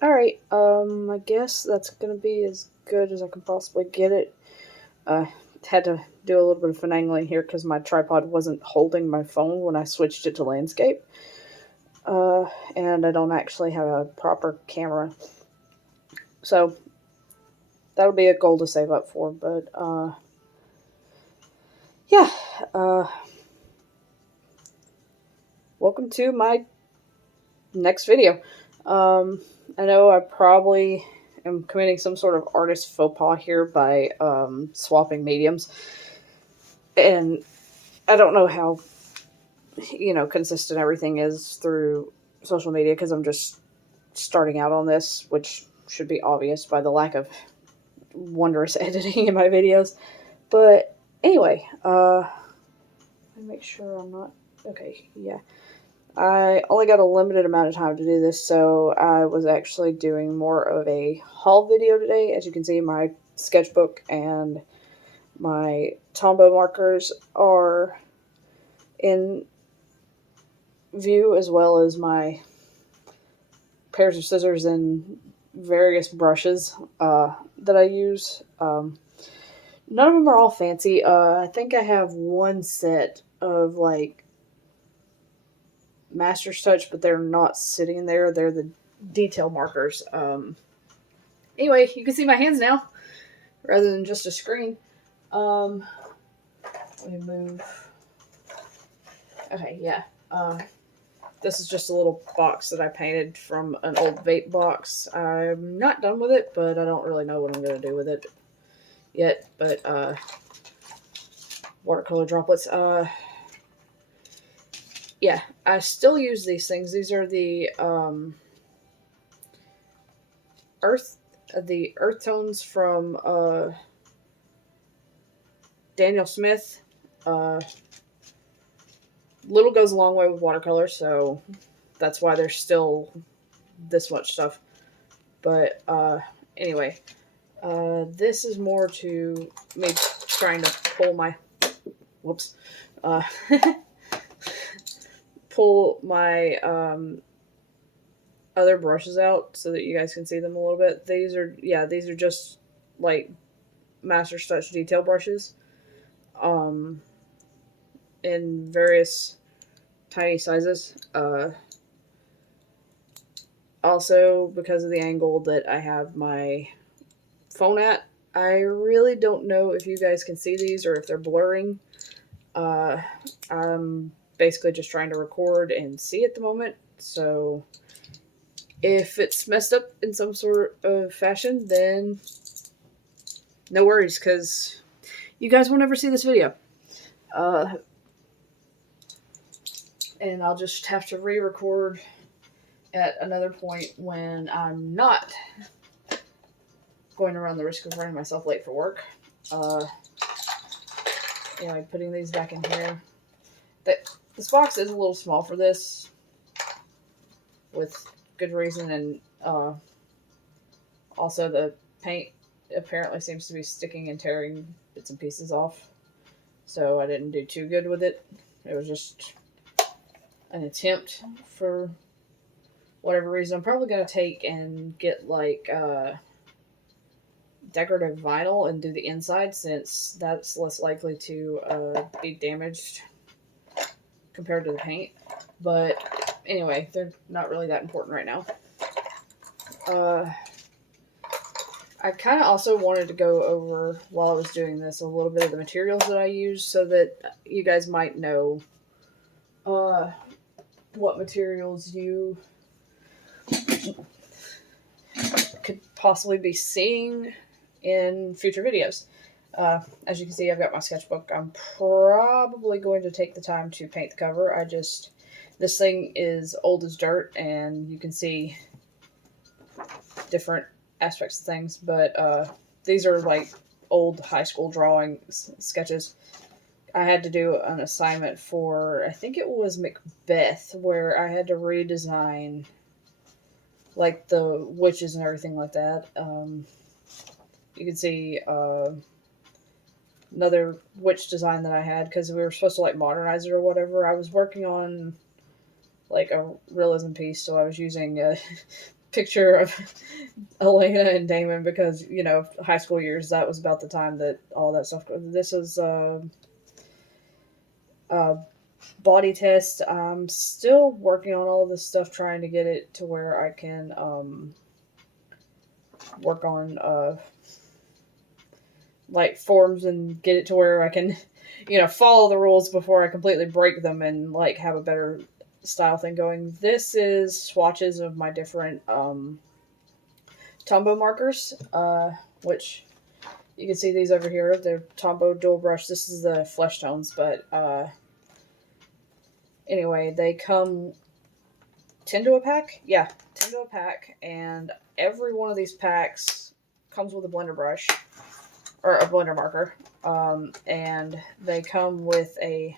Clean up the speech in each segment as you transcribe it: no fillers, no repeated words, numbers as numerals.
Alright, I guess that's gonna be as good as I can possibly get it. Uh, had to do a little bit of finagling here because my tripod wasn't holding my phone when I switched it to landscape. And I don't actually have a proper camera. So, that'll be a goal to save up for, but, yeah. Uh, Welcome to my next video. Um, I know I probably am committing some sort of artist faux pas here by swapping mediums, and I don't know how consistent everything is through social media because I'm just starting out on this, which should be obvious by the lack of wondrous editing in my videos. But anyway, let me make sure I'm not okay. Yeah, I only got a limited amount of time to do this, so I was actually doing more of a haul video today. As you can see, my sketchbook and my Tombow markers are in view, as well as my pairs of scissors and various brushes that I use. None of them are all fancy. I think I have one set of like Master's Touch, but they're not sitting there. They're the detail markers. Anyway, you can see my hands now rather than just a screen. Um, Let me move. Okay, yeah. This is just a little box that I painted from an old vape box. I'm not done with it, but I don't really know what I'm going to do with it yet. But watercolor droplets. Yeah, I still use these things. These are earth the earth tones from Daniel Smith. Little goes a long way with watercolor, so that's why there's still this much stuff. But anyway, this is more to me trying to pull my whoops, uh, pull my other brushes out so that you guys can see them a little bit. These are just like Master Touch detail brushes, um, in various tiny sizes. Also, because of the angle that I have my phone at, I really don't know if you guys can see these or if they're blurring. I'm basically just trying to record and see at the moment, so if it's messed up in some sort of fashion, then no worries, because you guys will never see this video. And I'll just have to re-record at another point when I'm not going to run the risk of running myself late for work. Anyway, putting these back in here. This box is a little small for this, with good reason, and also the paint apparently seems to be sticking and tearing bits and pieces off, so I didn't do too good with it. It was just an attempt for whatever reason. I'm probably going to take and get like decorative vinyl and do the inside, since that's less likely to be damaged compared to the paint. But anyway, they're not really that important right now. I kind of also wanted to go over, while I was doing this, a little bit of the materials that I use, so that you guys might know what materials you could possibly be seeing in future videos. As you can see, I've got my sketchbook. I'm probably going to take the time to paint the cover. This thing is old as dirt, and you can see different aspects of things, but these are like old high school drawings, sketches. I had to do an assignment for, I think it was Macbeth, where I had to redesign like the witches and everything like that. You can see another witch design that I had, because we were supposed to like modernize it or whatever. I was working on like a realism piece, so I was using picture of Elena and Damon because, you know, high school years, that was about the time that all that stuff. This is body test. I'm still working on all of this stuff, trying to get it to where I can work on like forms and get it to where I can, you know, follow the rules before I completely break them and like have a better style thing going. This is swatches of my different Tombow markers, which you can see these over here. They're Tombow dual brush. This is the flesh tones, but anyway, they come 10 to a pack. Yeah, 10 to a pack, and every one of these packs comes with a blender brush or a blender marker, and they come with a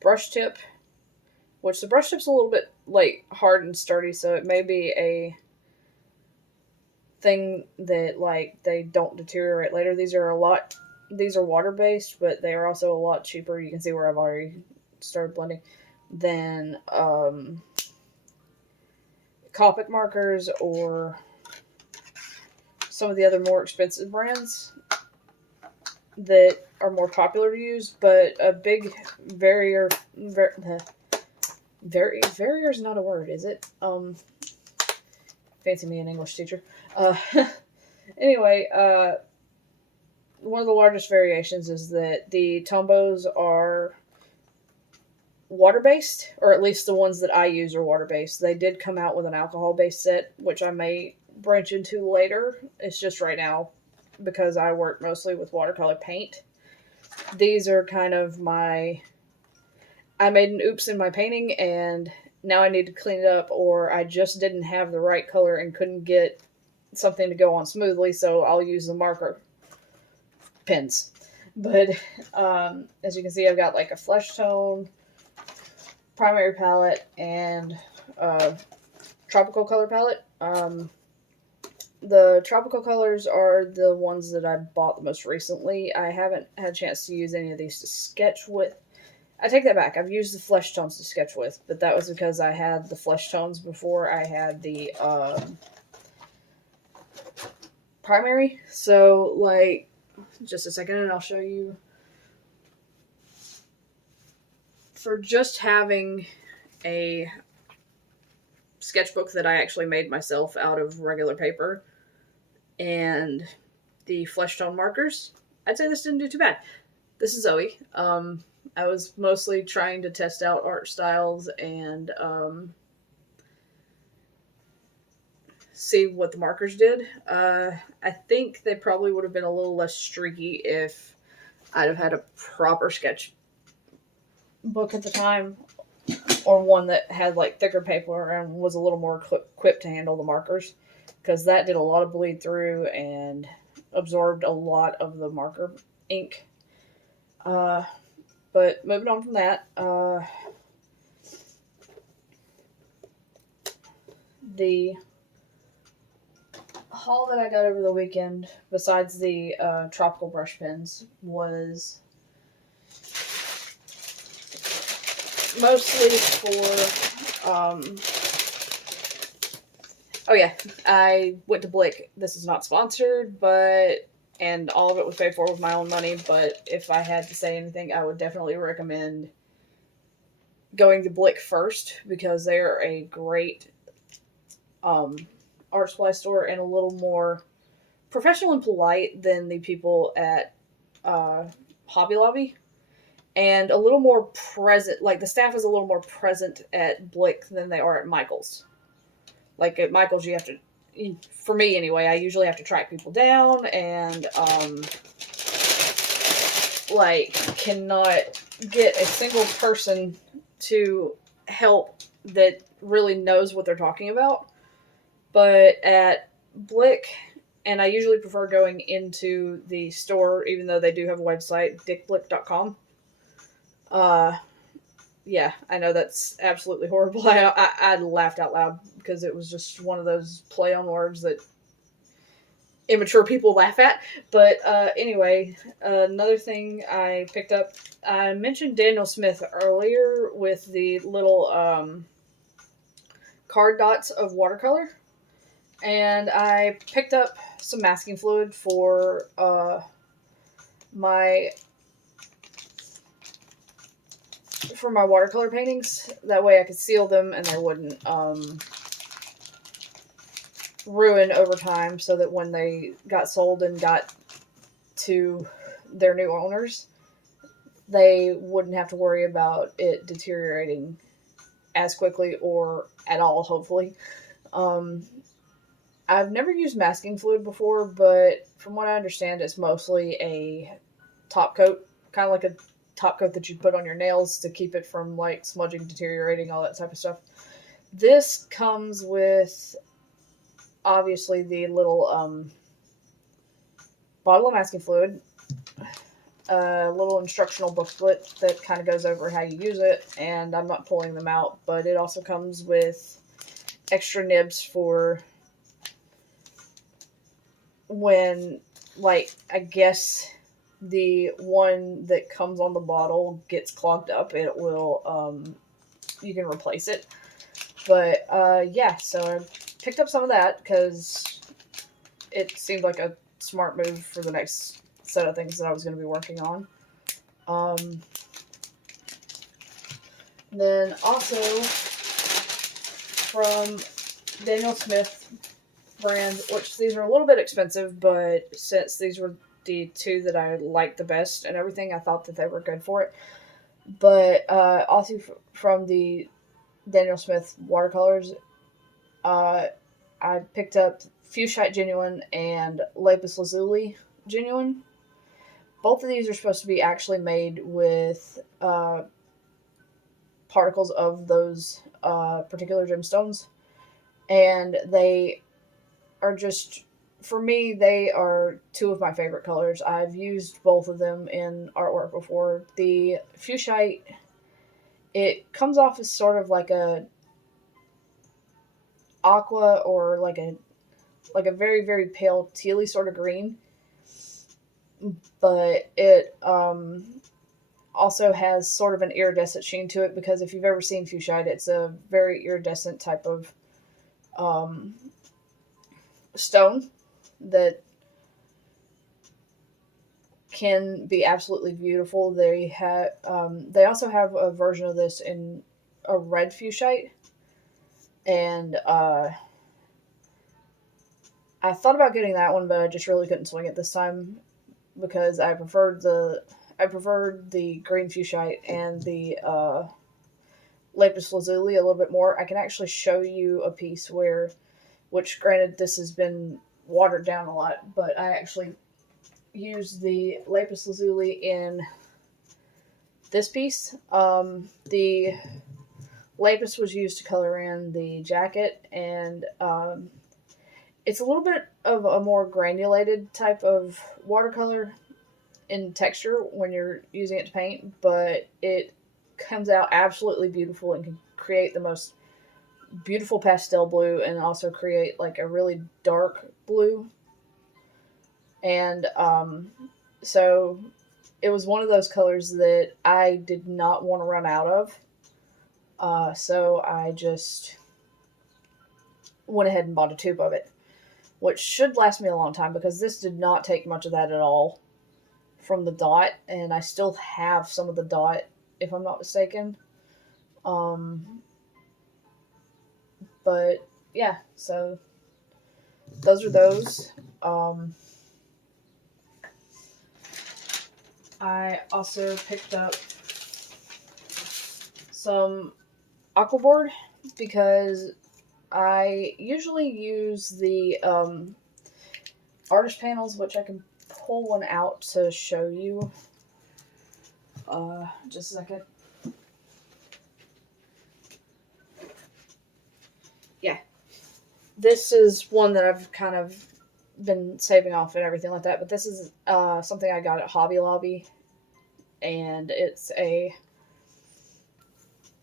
brush tip, which the brush tip's a little bit like hard and sturdy, so it may be a thing that like they don't deteriorate later. These are water based, but they are also a lot cheaper. You can see where I've already started blending than Copic markers or some of the other more expensive brands that are more popular to use. But a big barrier is not a word, is it? Fancy me an English teacher. Anyway, one of the largest variations is that the Tombows are water-based, or at least the ones that I use are water-based. They did come out with an alcohol-based set, which I may branch into later. It's just right now, because I work mostly with watercolor paint. These are kind of I made an oops in my painting, and now I need to clean it up, or I just didn't have the right color and couldn't get something to go on smoothly, so I'll use the marker pens. But as you can see, I've got like a flesh tone, primary palette, and tropical color palette. The tropical colors are the ones that I bought the most recently. I haven't had a chance to use any of these to sketch with. I take that back. I've used the flesh tones to sketch with, but that was because I had the flesh tones before I had the primary. So, like, just a second and I'll show you. For just having a sketchbook that I actually made myself out of regular paper and the flesh tone markers, I'd say this didn't do too bad. This is Zoe. I was mostly trying to test out art styles and see what the markers did. I think they probably would have been a little less streaky if I'd have had a proper sketch book at the time, or one that had like thicker paper and was a little more equipped to handle the markers, because that did a lot of bleed through and absorbed a lot of the marker ink. But moving on from that, the haul that I got over the weekend, besides the tropical brush pens, was mostly for, oh yeah, I went to Blick. This is not sponsored, and all of it was paid for with my own money, but if I had to say anything, I would definitely recommend going to Blick first, because they are a great art supply store and a little more professional and polite than the people at Hobby Lobby, and a little more present. Like, the staff is a little more present at Blick than they are at Michael's. Like, at Michael's, you have to, for me anyway, I usually have to track people down and like cannot get a single person to help that really knows what they're talking about. But at Blick, and I usually prefer going into the store, even though they do have a website, dickblick.com. Yeah, I know that's absolutely horrible. I laughed out loud because it was just one of those play on words that immature people laugh at. But anyway, another thing I picked up, I mentioned Daniel Smith earlier with the little card dots of watercolor. And I picked up some masking fluid for my watercolor paintings. That way I could seal them and they wouldn't ruin over time, so that when they got sold and got to their new owners, they wouldn't have to worry about it deteriorating as quickly or at all, hopefully. Um, I've never used masking fluid before, but from what I understand, it's mostly a top coat, kind of like a top coat that you put on your nails to keep it from like smudging, deteriorating, all that type of stuff. This comes with obviously the little bottle of masking fluid, a little instructional booklet that kind of goes over how you use it, and I'm not pulling them out, but it also comes with extra nibs for when, like, I guess the one that comes on the bottle gets clogged up, it will, you can replace it. But, yeah, so I picked up some of that because it seemed like a smart move for the next set of things that I was going to be working on. Then also from Daniel Smith brand, which these are a little bit expensive, but since these were the two that I liked the best and everything, I thought that they were good for it. But also from the Daniel Smith watercolors, I picked up Fuchsite Genuine and Lapis Lazuli Genuine. Both of these are supposed to be actually made with particles of those particular gemstones, and they are just, for me, they are two of my favorite colors. I've used both of them in artwork before. The Fuchsite, it comes off as sort of like a aqua, or like a very, very pale tealy sort of green, but it also has sort of an iridescent sheen to it, because if you've ever seen Fuchsite, it's a very iridescent type of stone that can be absolutely beautiful. They also have a version of this in a red Fuchsite, and I thought about getting that one, but I just really couldn't swing it this time because I preferred the green Fuchsite and the Lapis Lazuli a little bit more. I can actually show you a piece which granted this has been watered down a lot, but I actually used the Lapis Lazuli in this piece. The Lapis was used to color in the jacket, and it's a little bit of a more granulated type of watercolor in texture when you're using it to paint, but it comes out absolutely beautiful and can create the most beautiful pastel blue and also create like a really dark blue. And so it was one of those colors that I did not want to run out of. So I just went ahead and bought a tube of it, which should last me a long time because this did not take much of that at all from the dot, and I still have some of the dot, if I'm not mistaken. But yeah, so those are those. I also picked up some aquaboard because I usually use the artist panels, which I can pull one out to show you. Just a second. Yeah. This is one that I've kind of been saving off and everything like that, but this is something I got at Hobby Lobby, and it's a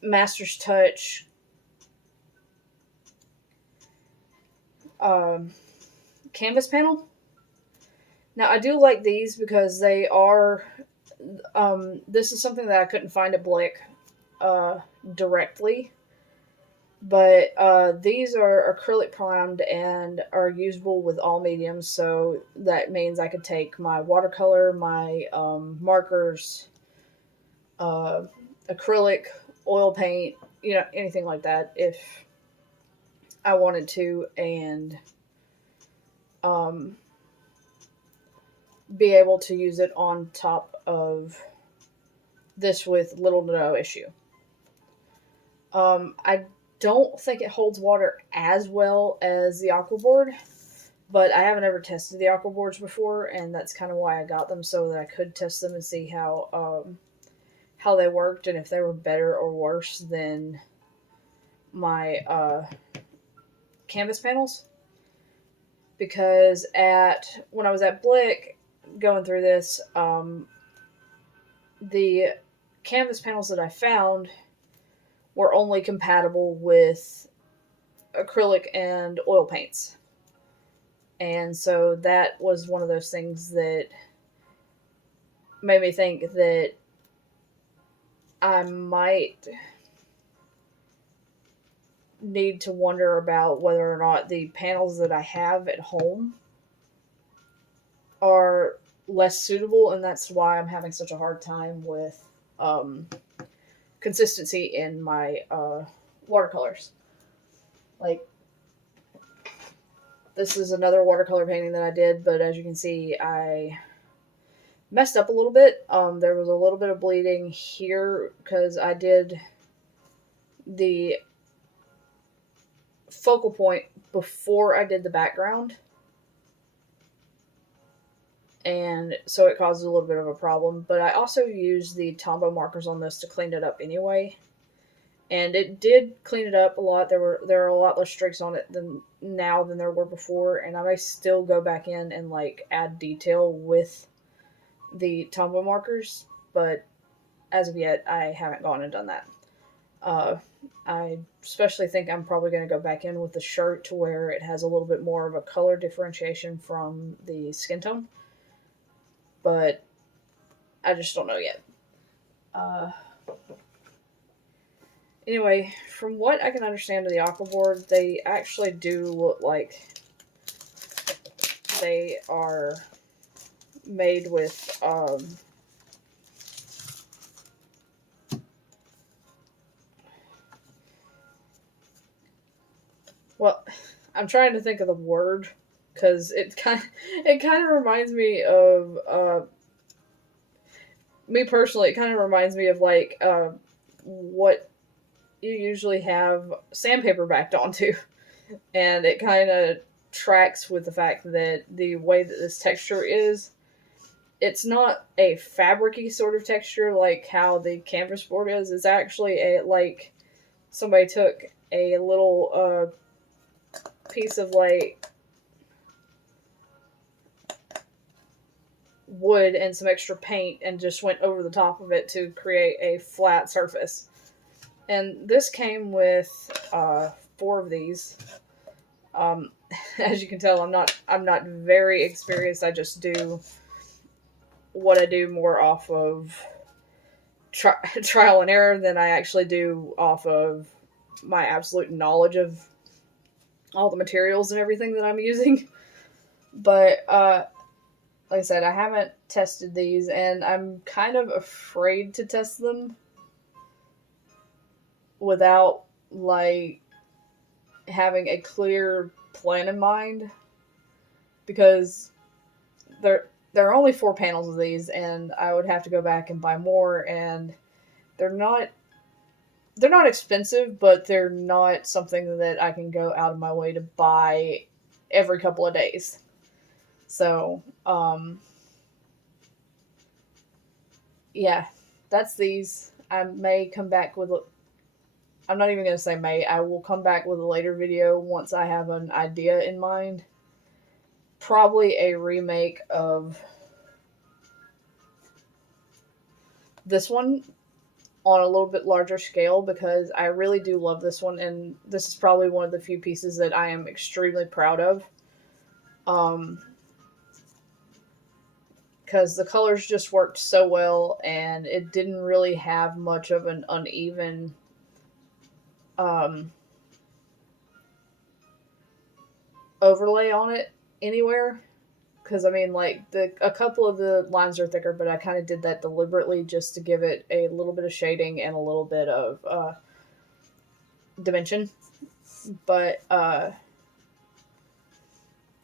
Master's Touch canvas panel. Now, I do like these because they are, this is something that I couldn't find at Blick directly, But these are acrylic primed and are usable with all mediums, so that means I could take my watercolor, my markers, uh, acrylic, oil paint, anything like that if I wanted to, and um, be able to use it on top of this with little to no issue. I don't think it holds water as well as the Aquaboard, but I haven't ever tested the Aquaboards before, and that's kind of why I got them, so that I could test them and see how they worked and if they were better or worse than my canvas panels. Because when I was at Blick going through this, the canvas panels that I found were only compatible with acrylic and oil paints. And so that was one of those things that made me think that I might need to wonder about whether or not the panels that I have at home are less suitable, and that's why I'm having such a hard time with consistency in my watercolors. Like, this is another watercolor painting that I did, but as you can see, I messed up a little bit. There was a little bit of bleeding here because I did the focal point before I did the background, and so it caused a little bit of a problem. But I also used the Tombow markers on this to clean it up anyway, and it did clean it up a lot. There are a lot less streaks on it than there were before, and I may still go back in and like add detail with the Tombow markers, but as of yet, I haven't gone and done that. I especially think I'm probably going to go back in with the shirt to where it has a little bit more of a color differentiation from the skin tone, but I just don't know yet. Anyway, from what I can understand of the Aquaboard, they actually do look like they are made with well, I'm trying to think of the word because it kind of reminds me of me personally. It kind of reminds me of like what you usually have sandpaper backed onto, and it kind of tracks with the fact that the way that this texture is, it's not a fabricy sort of texture like how the canvas board is. It's actually a like somebody took a little piece of like wood and some extra paint and just went over the top of it to create a flat surface. And this came with 4 of these. As you can tell, I'm not very experienced. I just do what I do more off of trial and error than I actually do off of my absolute knowledge of all the materials and everything that I'm using. But like I said, I haven't tested these, and I'm kind of afraid to test them without like having a clear plan in mind, because there are only 4 panels of these, and I would have to go back and buy more, and they're not expensive, but they're not something that I can go out of my way to buy every couple of days. So, yeah, that's these. I may come back with I'm not even going to say may. I will come back with a later video once I have an idea in mind. Probably a remake of this one on a little bit larger scale, because I really do love this one, and this is probably one of the few pieces that I am extremely proud of. Because the colors just worked so well, and it didn't really have much of an uneven overlay on it anywhere. Because I mean, like a couple of the lines are thicker, but I kind of did that deliberately just to give it a little bit of shading and a little bit of dimension. But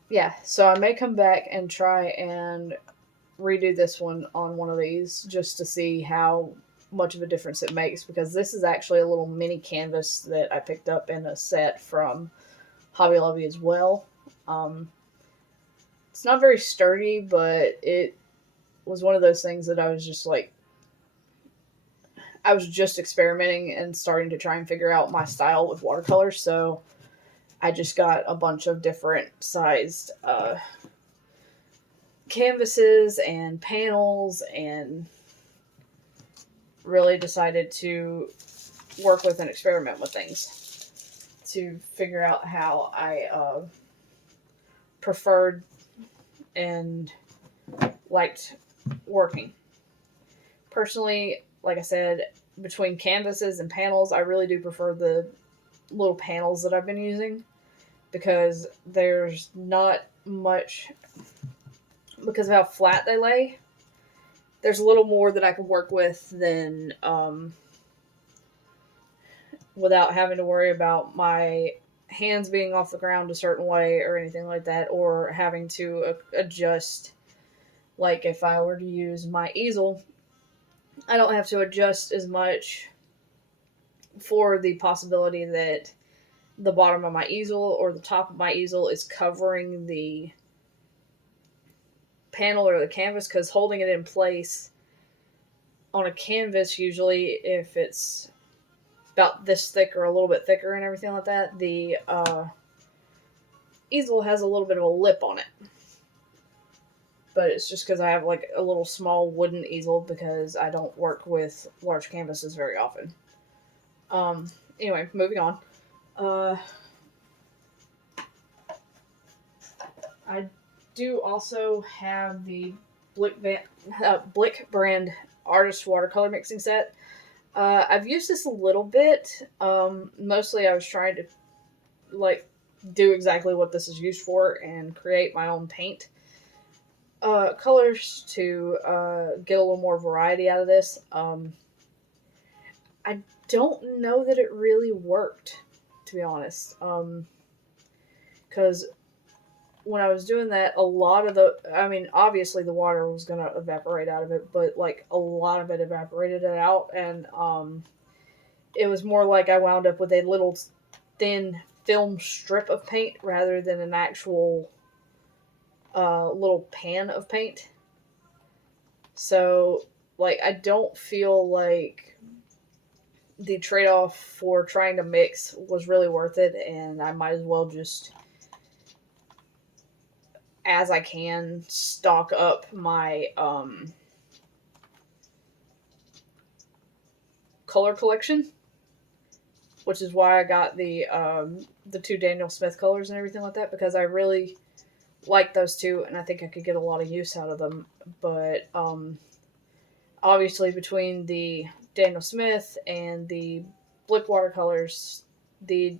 yeah, so I may come back and try and redo this one on one of these just to see how much of a difference it makes, because this is actually a little mini canvas that I picked up in a set from Hobby Lobby as well. It's not very sturdy, but it was one of those things that I was just like, I was just experimenting and starting to try and figure out my style with watercolors. So I just got a bunch of different sized canvases and panels, and really decided to work with and experiment with things to figure out how I preferred and liked working. Personally, like I said, between canvases and panels, I really do prefer the little panels that I've been using, because there's not much, because of how flat they lay, there's a little more that I can work with than without having to worry about my hands being off the ground a certain way or anything like that, or having to adjust. Like if I were to use my easel, I don't have to adjust as much for the possibility that the bottom of my easel or the top of my easel is covering the panel or the canvas, because holding it in place on a canvas, usually if it's about this thick or a little bit thicker and everything like that, the easel has a little bit of a lip on it. But it's just because I have like a little small wooden easel, because I don't work with large canvases very often. Anyway, moving on. I do also have the Blick brand artist watercolor mixing set. I've used this a little bit. Mostly I was trying to like do exactly what this is used for and create my own paint colors to get a little more variety out of this. I don't know that it really worked, to be honest. Because when I was doing that, a lot of obviously the water was going to evaporate out of it, but like a lot of it evaporated it out, and it was more like I wound up with a little thin film strip of paint rather than an actual little pan of paint. So, like, I don't feel like the trade-off for trying to mix was really worth it, and I might as well just, as I can, stock up my color collection, which is why I got the two Daniel Smith colors and everything like that, because I really like those two, and I think I could get a lot of use out of them. But obviously, between the Daniel Smith and the Blick watercolors, the